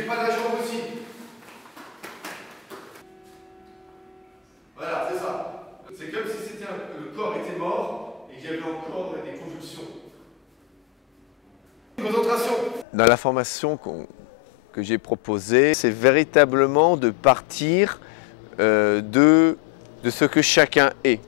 fais pas la jambe aussi. Voilà, c'est ça. C'est comme si le corps était mort et qu'il y avait encore des convulsions. Concentration. Dans la formation que j'ai proposée, c'est véritablement de partir de ce que chacun est.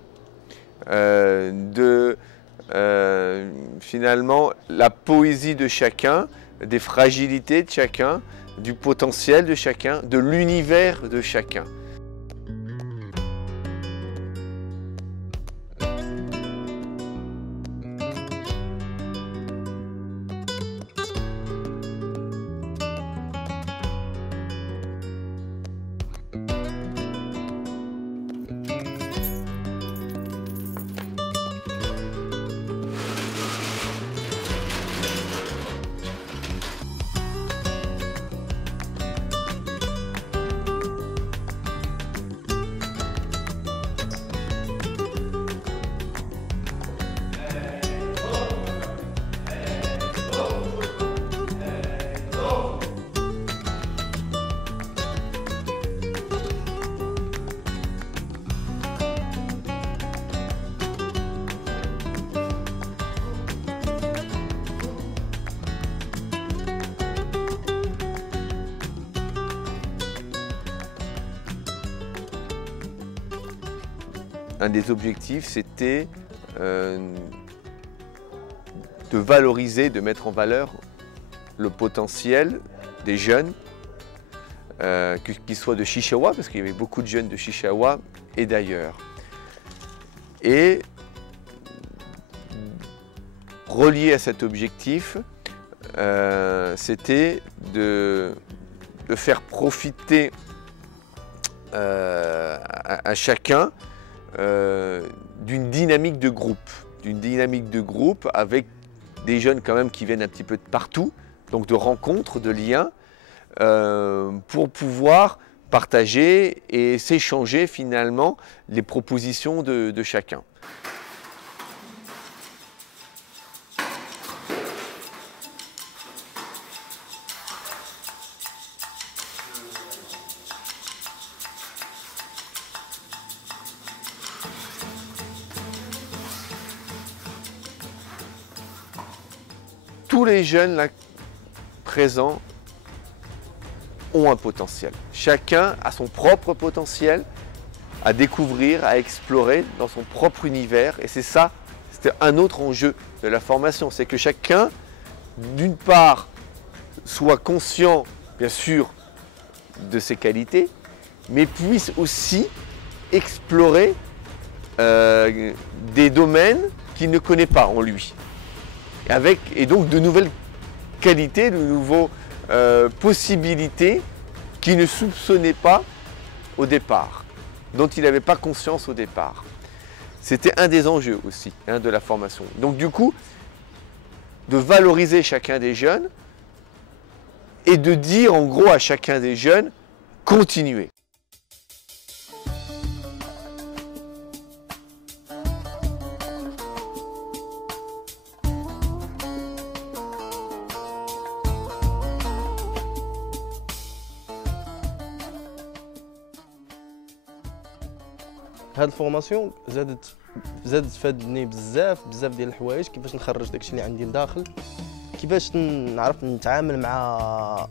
Finalement la poésie de chacun, des fragilités de chacun, du potentiel de chacun, de l'univers de chacun. Un des objectifs, c'était de valoriser, de mettre en valeur le potentiel des jeunes, qu'ils soient de Chichaoua, parce qu'il y avait beaucoup de jeunes de Chichaoua et d'ailleurs. Et relié à cet objectif, c'était de faire profiter à chacun d'une dynamique de groupe avec des jeunes quand même qui viennent un petit peu de partout, donc de rencontres, de liens, pour pouvoir partager et s'échanger finalement les propositions de chacun. Tous les jeunes là, présents ont un potentiel. Chacun a son propre potentiel à découvrir, à explorer dans son propre univers. Et c'est ça, c'était un autre enjeu de la formation. C'est que chacun, d'une part, soit conscient, bien sûr, de ses qualités, mais puisse aussi explorer des domaines qu'il ne connaît pas en lui. Et donc de nouvelles qualités, de nouvelles possibilités qu'il ne soupçonnait pas au départ, dont il n'avait pas conscience au départ. C'était un des enjeux aussi de la formation. Donc du coup, de valoriser chacun des jeunes et de dire en gros à chacun des jeunes, continuez. هاد الفورماسيون زادت فادني بزاف ديال الحوايج، كيفاش نخرج داكشي اللي عندي لداخل، كيفاش نعرف نتعامل مع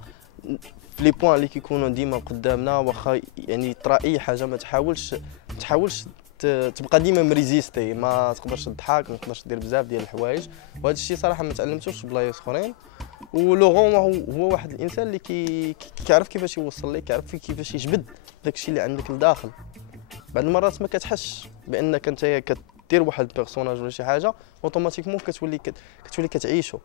لي بوين اللي كيكونوا ديما قدامنا، واخا يعني طرا اي حاجه ما تحاولش تبقى ديما مريزيستي، ما تقدرش تضحك، ما تقدرش دير بزاف ديال الحوايج. وهذا الشيء صراحه ما تعلمتوش بلايص اخرين. ولوغون هو واحد الانسان اللي كيعرف كيفاش يوصل لك، كيعرف كيفاش يجبد داكشي اللي عندك لداخل. بعض المرات ما كتحسش بانك انت كدير واحد البيرسوناج ولا شي حاجه، اوتوماتيكمون كتولي كتعيشو.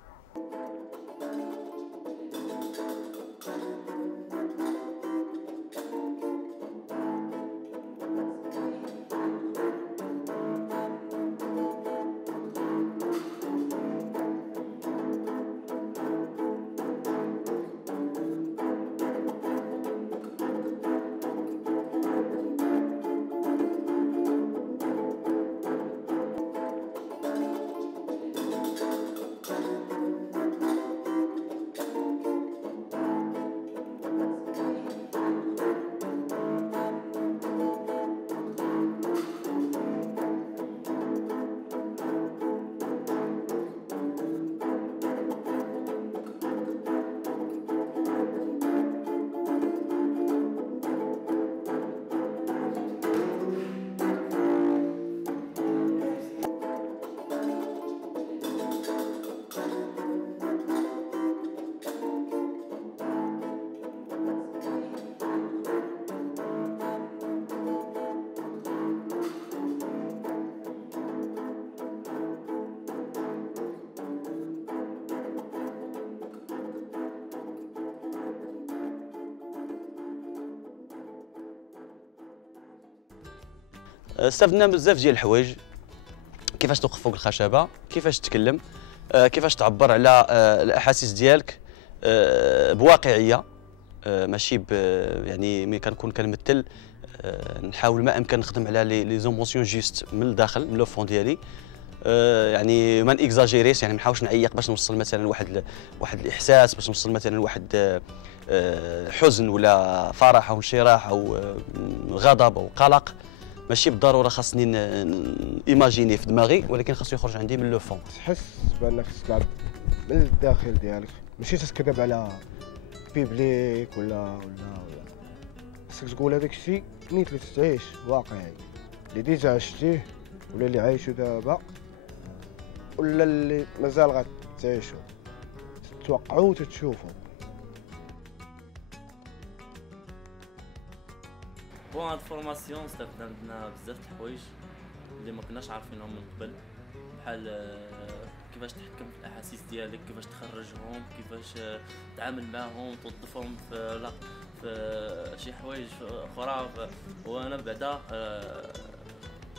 استفدنا بزاف ديال الحوايج، كيفاش توقف فوق الخشبه، كيفاش تتكلم، كيفاش تعبر على الاحاسيس ديالك بواقعيه، ماشي يعني ملي كنكون كنمثل نحاول ما امكن نخدم على لي زوموسيون جوست من الداخل من لو فون ديالي، يعني ما نيكزاجيريش، يعني ما نحاولش نعيق باش نوصل مثلا واحد الاحساس، باش نوصل مثلا واحد حزن ولا فرح او انشراح او غضب او قلق، ماشي بالضروره خاصني ايماجيني في دماغي، ولكن خاصو يخرج عندي من لو فون. تحس بانك تلعب من الداخل ديالك، ماشي تتكذب على بيبليك ولا خاصك تقول هذاك الشيء نيت اللي تعيش واقعي، اللي ديجا عشتيه ولا اللي عايشو دابا ولا اللي مازال غتعيشو، تتوقعو وتتشوفو. بون هاد الفورماسيون استفدنا منها بزاف د الحوايج اللي ما كناش عارفينهم من قبل، بحال كيفاش تحكم في الاحاسيس ديالك، كيفاش تخرجهم، كيفاش تعامل معاهم، توظفهم في شي حوايج اخرى، وانا بعدا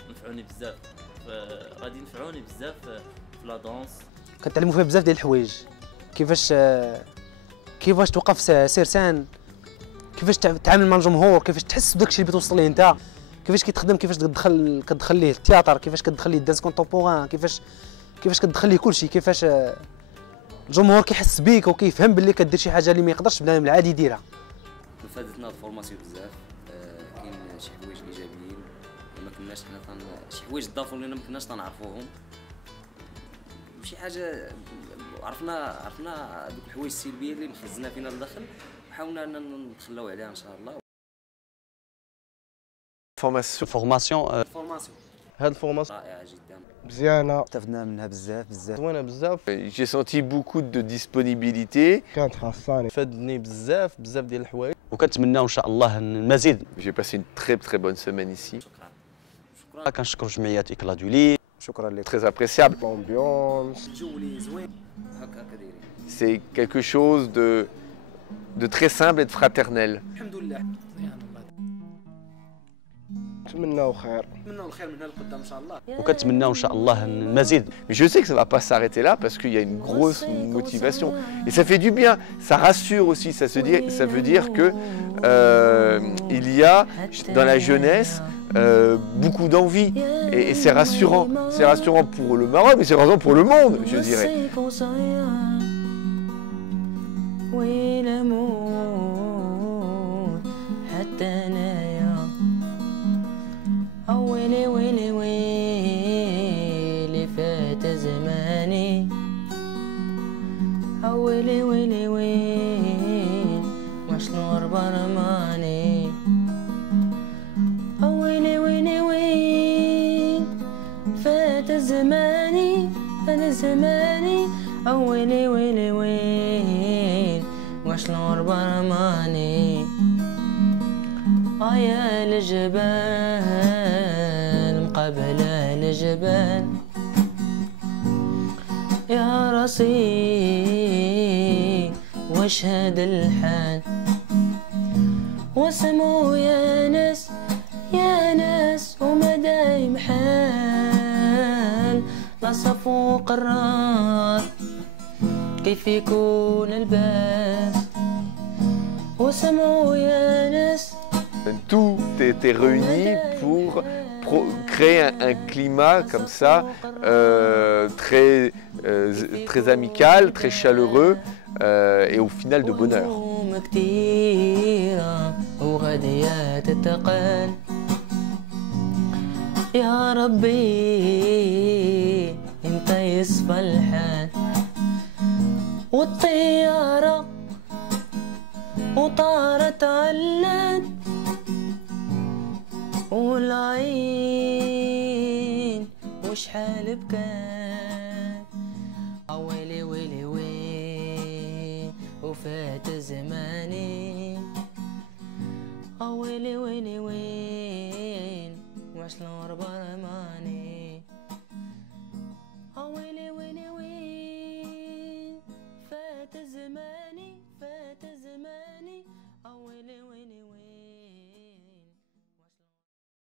نفعوني بزاف، غادي ينفعوني بزاف في لا دونس. كنتعلموا فيها بزاف ديال الحوايج، كيفاش توقف سيرسان، كيفاش تتعامل مع الجمهور، كيفاش تحس بداك الشيء اللي بتوصل ليه انت، كيفاش كيتخدم، كيفاش كتدخل ليه التياتر، كيفاش كتدخل ليه الدانس كونتومبوران، كيفاش كتدخل ليه كلشي، كيفاش الجمهور كيحس بيك وكيفهم باللي كدير شي حاجه اللي ما يقدرش بنادم العادي يديرها. فادتنا الفورماسيون بزاف، كاين شي حوايج ايجابيين ما كناش حنا شي حوايج ضافوا لنا ما كناش تنعرفوهم، شي حاجه عرفنا دوك الحوايج السلبيه اللي مخزنا فينا لداخل، حاولنا نتخلاو عليها ان شاء الله. فورماسيون هاد الفورماسيون رائعه جدا، مزيانه، استفدنا منها بزاف زوينه بزاف. J'ai senti beaucoup de disponibilité. كانت خاصاني، فادني بزاف ديال الحوايج، وكنتمناو ان شاء الله المزيد. J'ai passé une très bonne semaine ici. شكرا. كنشكر جمعيه إكلا دو لي، شكرا لك. Très appréciable. الامبيونس، الجو اللي زوين هكا دايرين. C'est quelque chose de très simple et de fraternel. الحمد لله، نتمناو خير، نتمناو الخير من هنا لقدام ان شاء الله. وكنتمناو ان شاء الله المزيد. Mais je sais que ça ne va pas s'arrêter là parce qu'il y a une grosse motivation. Et ça fait du bien, ça rassure aussi, ça veut dire que il y a dans la jeunesse beaucoup d'envie. Et c'est rassurant. C'est rassurant pour le Maroc, mais c'est rassurant pour le monde, je dirais. ويلي ويلي ويلي فات زماني، ويلي ويلي ويلي وشنو برماني، ويلي ويلي ويلي فات زماني، فات زماني، ويلي ويلي ويلي وشنو برماني، يا الجبال مقابل الجبال، يا راسي واشهد الحال، واسمو يا ناس وما دايم حال، لا صفو قرار كيف يكون الباس، واسمو يا ناس. Tout était réuni pour créer un climat comme ça, très amical, très chaleureux et au final de bonheur. يا ربي انت يصفى الحال، والطيارة وطارت علان، والعين وشحال بكان، ويلي ويلي ويلي وفات زماني، ويلي ويلي ويلي وشلون ربما